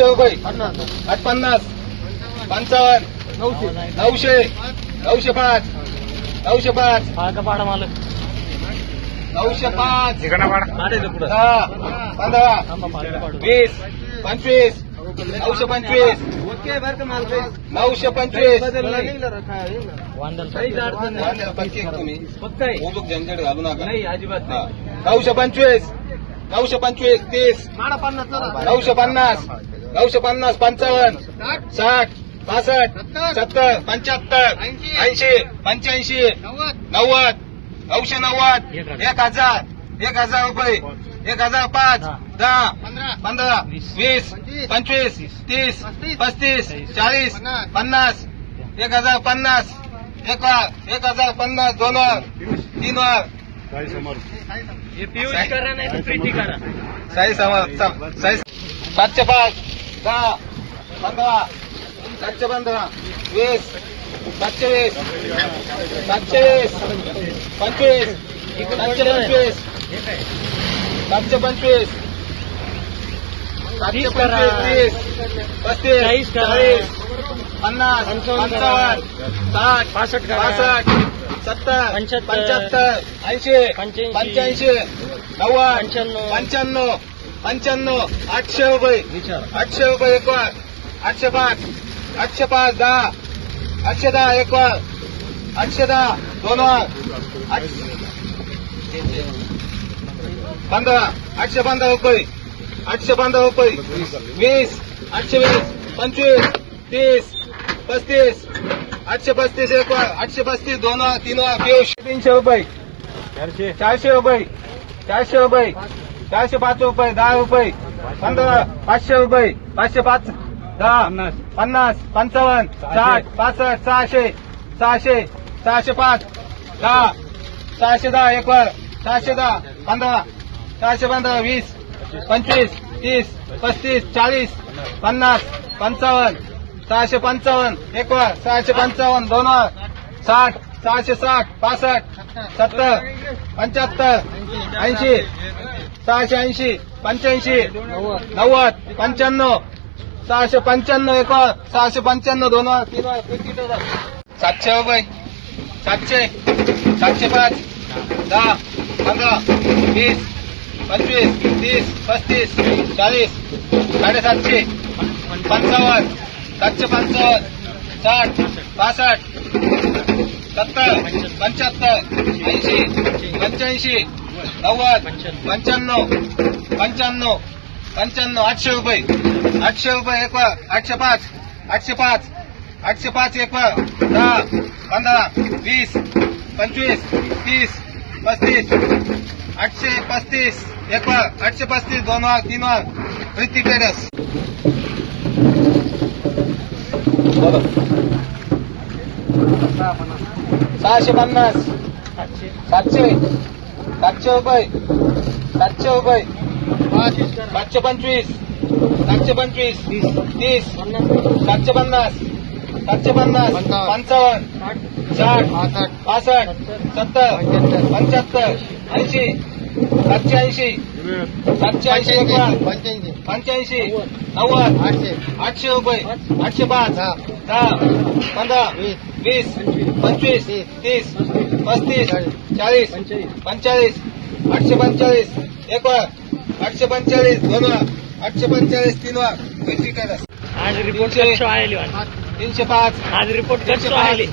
आठशे रुपये. आठ पन्नास पंचावन्न. नऊशे. नऊशे पाच. नऊशे पाच. पाडा मालक नऊशे पाच दहा. पंधरा. वीस. पंचवीस. नऊशे पंचवीस. नऊशे पंचवीस. तुम्ही? झंझट घालू नका. अजिबात हा. नऊशे पंचवीस. नऊशे पंचवीस. तीस. नऊशे पन्नास. नऊशे पन्नास पंचावन्न साठ पासष्ट सत्तर पंच्याहत्तर ऐंशी पंच्याऐंशी नव्वद नऊशे नव्वद एक हजार. एक हजार रुपये एक हजार पाच दहा पंधरा वीस. पंचवीस तीस. पस्तीस चाळीस. पन्नास. एक हजार पन्नास एक एक हजार पन्नास दोन वर तीन वर हे साई समा साई सातशे पाच. दहा पंधरा सातशे पंधरा वीस सातशे वीस सातशे वीस पंचवीस सातशे पंचवीस सातशे पंचवीस सातशे. पंचवीस तीस पस्तीस चाळीस पन्नास पंचावन्न साठ पासष्ट. पासष्ट सत्तर पंच्याहत्तर. ऐंशी. पंच्याऐंशी नव्वद पंच्याण्णव. पंच्याण्णव पंच्याण्णव आठशे रुपये. आठशे रुपये एक वर. आठशे पाच. आठशे पाच दहा. आठशे दहा एक वर. आठशे दहा दोन वर. पंधरा. आठशे पंधरा रुपये. आठशे पंधरा रुपये. वीस. आठशे वीस. पंचवीस. तीस. पस्तीस. आठशे पस्तीस एक वर. आठशे पस्तीस दोन वर तीन वर तीनशे रुपये. चारशे रुपये. चारशे रुपये. चारशे पाच रुपये दहा रुपये. पंधरा पाचशे रुपये. पाचशे पाच दहा पन्नास. पंचावन्न साठ पासष्ट सहाशे सहाशे सहाशे पाच दहा सहाशे दहा एक वर. सहाशे दहा पंधरा सहाशे पंधरा वीस पंचवीस तीस पस्तीस चाळीस पन्नास पंचावन्न सहाशे पंचावन्न एक वर. सहाशे पंचावन्न दोन वर. साठ सहाशे साठ पासष्ट सत्तर पंच्याहत्तर ऐंशी सहाशे ऐंशी पंच्याऐंशी नव्वद पंच्याण्णव सहाशे पंच्याण्णव एक सहाशे पंच्याण्णव दोन तीन? सातशे रुपये सातशे सातशे पाच दहा पंधरा वीस पंचवीस तीस पस्तीस चाळीस साडेसातशे पंचावन्न सातशे पंचावन्न साठ पासष्ट सत्तर पंच्याहत्तर ऐंशी पंच्याऐंशी नव्वद पंच्याण्णव. पंच्याण्णव पंच्याण्णव आठशे रुपये. आठशे रुपये एक वर आठशे पाच आठशे पाच आठशे पाच एक वर. दहा पंधरा वीस पंचवीस तीस पस्तीस आठशे पस्तीस एक वर आठशे पस्तीस दोन वर तीन वर. प्रीती टेरेस. सहाशे पन्नास सातशे. सातशे रुपये. सातशे रुपये. सातशे पंचवीस. सातशे पंचवीस. तीस. सातशे पन्नास. सातशे पन्नास. पंचावन्न. साठ. पासष्ट. सत्तर. पंच्याहत्तर. ऐंशी. सातशे ऐंशी. सातशे ऐंशी एक पंच्याऐंशी. नव्वद. आठशे रुपये. आठशे पाच. दहा. पंधरा. वीस. पंचवीस. तीस. पस्तीस चाळीस पंचेचाळीस आठशे पंचेचाळीस एक वर आठशे पंचेचाळीस दोन वर आठशे पंचेचाळीस तीन वर पैसे करा आज रिपोर्ट तीनशे. कच्चो आयली तीनशे पाच आज रिपोर्ट कच्चो आयली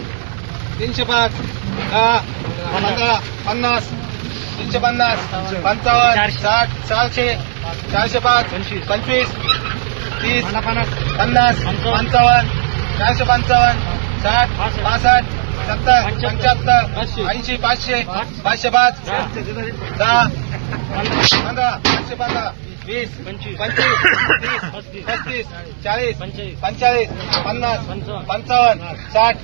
तीनशे पाच दहा पंधरा पन्नास तीनशे पन्नास पंचावन्न. साठ चारशे चारशे पाच पंचवीस. तीस पन्नास. पंचावन्न चारशे पंचावन्न साठ पासष्ट. सत्तर पंच्याहत्तर. ऐंशी पाचशे पाच. पाचशे पाच दहा. पंधरा पाचशे पंधरा वीस पंचवीस. पंचवीस तीस पस्तीस. पस्तीस चाळीस पंचेचाळीस. पन्नास पंचावन्न. साठ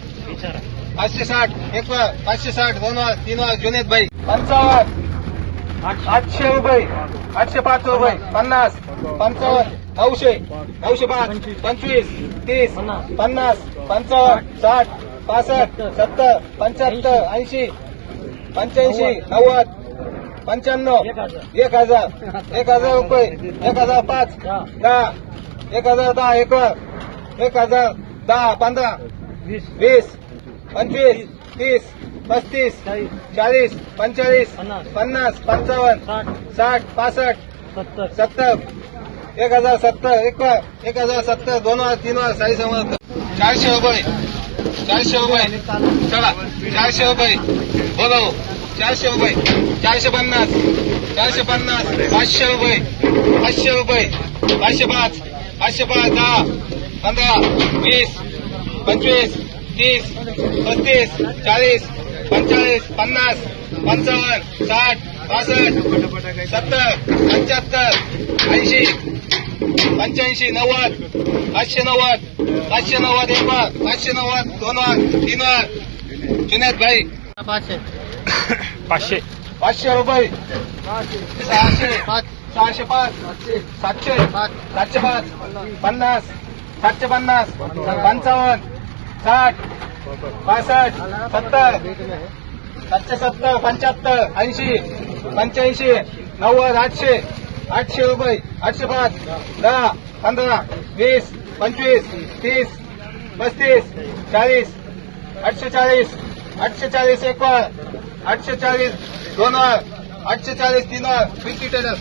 पाचशे साठ एक पाचशे साठ दोन तीन जुनेद भाई पंचावन्न आठशे रुपये आठशे पाच रुपये पन्नास पंचावन्न नऊशे नऊशे पाच पंचवीस तीस पन्नास पंचावन्न साठ पासष्ट सत्तर पंच्याहत्तर ऐंशी पंच्याऐंशी नव्वद पंच्याण्णव एक हजार. एक हजार रुपये एक हजार पाच दहा एक हजार दहा एक एक हजार दहा पंधरा वीस. वीस पंचवीस तीस पस्तीस चाळीस. चाळीस पंचेचाळीस पन्नास. पंचावन्न साठ. पासष्ट सत्तर. एक हजार सत्तर एक एक हजार सत्तर दोन हजार तीन हजार साडे चारशे रुपये. चारशे रुपये. चला चारशे रुपये. बोलो चारशे रुपये. चारशे पन्नास. चारशे पन्नास. पाचशे रुपये. पाचशे रुपये. पाचशे पाच. पाचशे पाच. दहा. पंधरा. वीस. पंचवीस. तीस. पस्तीस. चाळीस. पंचेचाळीस पन्नास. पंचावन्न. साठ. पासष्ट सत्तर. पंच्याहत्तर. ऐंशी. पंच्याऐंशी. नव्वद. पाचशे नव्वद. पाचशे नव्वद एक वार पाचशे नव्वद दोन वार तीन वार जुनेद भाई पाचशे पाचशे पाचशे रुपये सहाशे पाच सहाशे पाच सातशे पाच सातशे पाच पन्नास सातशे पन्नास पंचावन्न साठ पासष्ट सत्तर सातशे सत्तर पंच्याहत्तर ऐंशी पंच्याऐंशी नव्वद आठशे आठशे रुपये आठशे पाच दहा पंधरा वीस पंचवीस तीस पस्तीस चाळीस आठशे चाळीस आठशे चाळीस एक वर आठशे चाळीस दोन वर आठशे चाळीस तीन वर फिफ्टी टेलर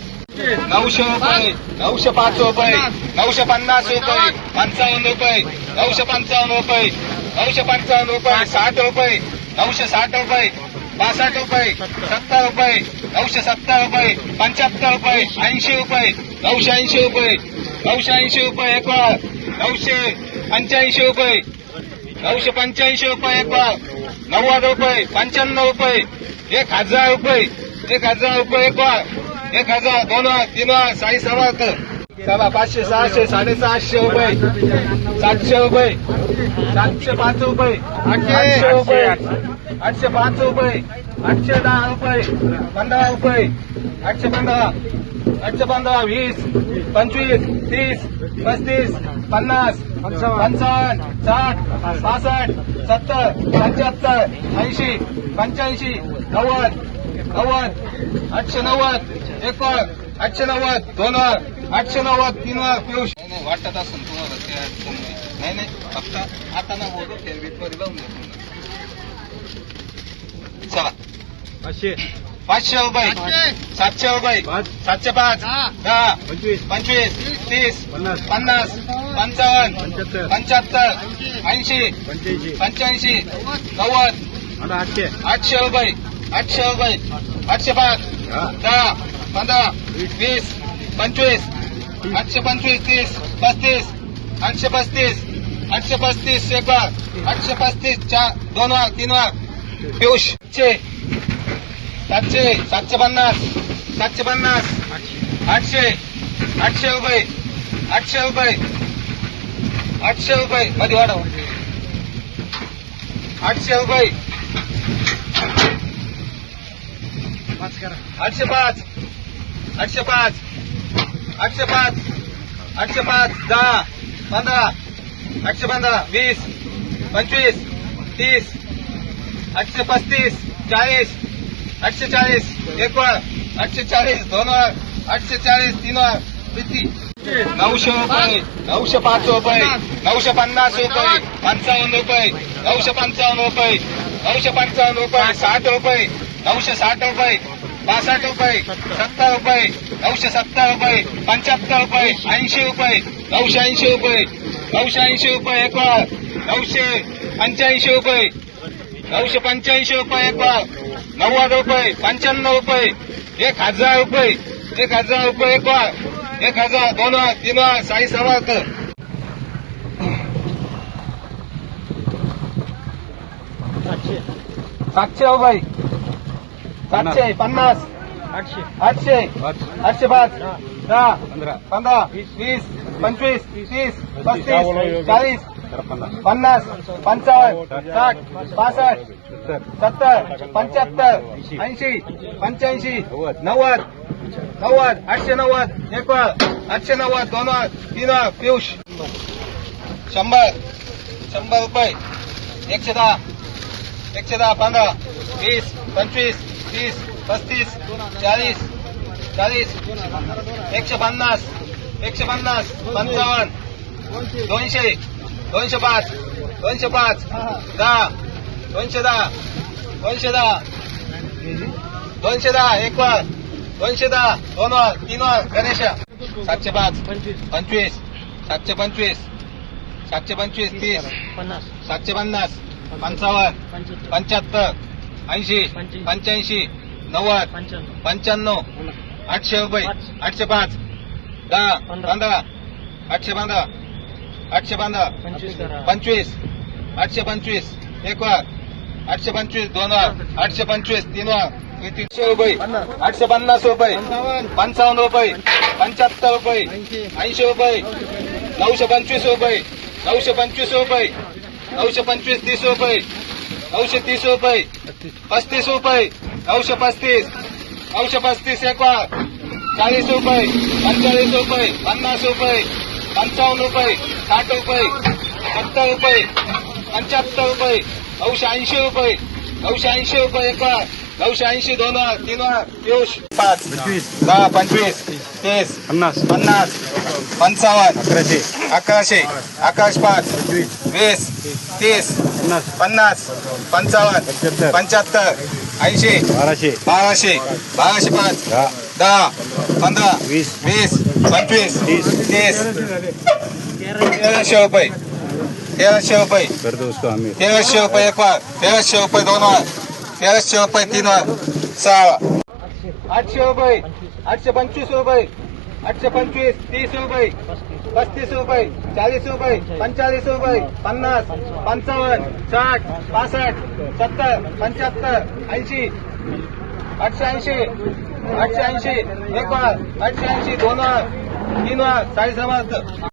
नऊशे रुपये नऊशे पाच रुपये नऊशे पन्नास रुपये पंचावन्न रुपये नऊशे पंचावन्न रुपये नऊशे पंचावन्न रुपये साठ रुपये नऊशे साठ रुपये बासष्ट रुपये सत्तर रुपये नऊशे सत्तर रुपये पंच्याहत्तर रुपये ऐंशी रुपये नऊशे ऐंशी रुपये नऊशे ऐंशी रुपये एक वर नऊशे पंच्याऐंशी रुपये. नऊशे पंच्याऐंशी रुपये एक वार नव्वद रुपये पंच्याण्णव रुपये एक हजार रुपये एक हजार रुपये एक वार एक हजार दोन वार तीन साई सवा सवा पाचशे सहाशे साडेसहाशे रुपये. सातशे रुपये. सातशे पाच रुपये. आठशे रुपये. आठशे पाच रुपये. आठशे दहा रुपये. पंधरा रुपये. आठशे पंधरा. आठशे पंधरा वीस पंचवीस तीस पस्तीस पन्नास पंचावन्न साठ पासष्ट सत्तर पंच्याहत्तर ऐंशी पंच्याऐंशी नव्वद नव्वद आठशे नव्वद एक वर आठशे नव्वद दोन वर आठशे नव्वद तीन वर पियुष नाही नाही, वाटत असेल तुम्हाला ते नाही. नाही फक्त आता ना बोलू ते वीटमध्ये लावून देतो चला. पाचशे. पाचशे रुपये पाचशे. सातशे रुपये पाच. सातशे पाच. दहा. दहा. पंचवीस. पंचवीस. तीस. पन्नास. पन्नास. पंचावन्न पंच्याहत्तर. ऐंशी पंच्याऐंशी. नव्वद आठशे. रुपये आठशे रुपये आठशे पाच दहा पंधरा वीस पंचवीस आठशे पंचवीस तीस पस्तीस आठशे पस्तीस आठशे पस्तीस एक वार आठशे पस्तीस चार दोन वार तीन वार पियुष सातशे सातशे सातशे पन्नास सातशे पन्नास आठशे आठशे रुपये आठशे रुपये. आठशे रुपये. मध्ये वाढव. आठशे रुपये. पाच करा. आठशे पाच. आठशे पाच. आठशे पाच. आठशे पाच. दहा. पंधरा. आठशे पंधरा. वीस. पंचवीस. तीस. आठशे पस्तीस. चाळीस. आठशे चाळीस. एक वर आठशे चाळीस. दोन वर आठशे चाळीस. तीन वर किती नऊशे रुपये नऊशे पाच रुपये नऊशे पन्नास रुपये पंचावन्न रुपये नऊशे पंचावन्न रुपये नऊशे पंचावन्न रुपये साठ रुपये नऊशे साठ रुपये बासष्ट रुपये सत्तर रुपये नऊशे सत्तर रुपये पंच्याहत्तर रुपये ऐंशी रुपये नऊशे ऐंशी रुपये नऊशे ऐंशी रुपये एक वार नऊशे पंच्याऐंशी रुपये नऊशे पंच्याऐंशी रुपये एक वार नव्वद रुपये पंच्याण्णव रुपये एक हजार रुपये एक हजार रुपये एक वार एक हजार दोन वार तीन साई कर सातशे. सातशे रुपये सातशे पन्नास. आठशे. आठशे. आठशे. पाच. दहा. पंधरा. पंधरा. वीस. पंचवीस. तीस. पस्तीस. चाळीस. पन्नास. पंचावन्न. साठ. पासष्ट. सत्तर. पंच्याहत्तर. ऐंशी. पंच्याऐंशी. नव्वद. नव्वद आठशे नव्वद एक आठशे नव्वद दोन तीन पियुष. शंभर शंभर रुपये. एकशे दहा एकशे दहा पंधरा वीस पंचवीस तीस पस्तीस चाळीस चाळीस एकशे पन्नास एकशे पन्नास पंचावन्न दोनशे दोनशे पाच दोनशे पाच दहा दोनशे दहा दोनशे दहा दोनशे दहा एक दोनशे दहा दोन तीन गणेशा. सातशे पाच पंचवीस. सातशे पंचवीस. सातशे पंचवीस तीस. पन्नास. सातशे पन्नास. पंचावन्न. पंच्याहत्तर. ऐंशी. पंच्याऐंशी. नव्वद. पंच्याण्णव. आठशे रुपये. आठशे पाच. दहा. पंधरा. आठशे पंधरा. आठशे पंधरा. पंचवीस आठशे पंचवीस. एक वार आठशे पंचवीस दोन वार आठशे पंचवीस तीन वार तीनशे रुपये. आठशे पन्नास रुपये. पंचावन्न रुपये. पंच्याहत्तर रुपये. ऐंशी रुपये. नऊशे पंचवीस रुपये. नऊशे पंचवीस रुपये. नऊशे पंचवीस तीस रुपये. नऊशे तीस रुपये. पस्तीस रुपये. नऊशे पस्तीस. नऊशे पस्तीस एक चाळीस रुपये. पंचेचाळीस रुपये. पन्नास रुपये. पंचावन्न रुपये. साठ रुपये. सत्तर रुपये. पंच्याहत्तर रुपये. नऊशे ऐंशी रुपये. नऊशे ऐंशी रुपये एकवा नऊशे ऐंशी दोन वार तीन वार पियुष पाच दहा पंचवीस तीस पन्नास पन्नास पंचावन्न अकराशे अकराशे अकराशे पाच वीस तीस पन्नास पन्नास पंचावन्न पंच्याहत्तर ऐंशी बाराशे बाराशे बाराशे पाच दहा दहा पंधरा वीस वीस पंचवीस तीस. तेराशे रुपये तेराशे रुपये तेराशे रुपये एक वार तेराशे रुपये दोन वार तेराशे रुपये तीन सहा आठशे रुपये आठशे पंचवीस रुपये आठशे पंचवीस तीस रुपये पस्तीस रुपये चाळीस रुपये पंचेचाळीस रुपये पन्नास पंचावन्न साठ पासष्ट सत्तर पंच्याहत्तर ऐंशी आठशे ऐंशी आठशे ऐंशी एक वार आठशे ऐंशी दोन वार तीन वार चाळीस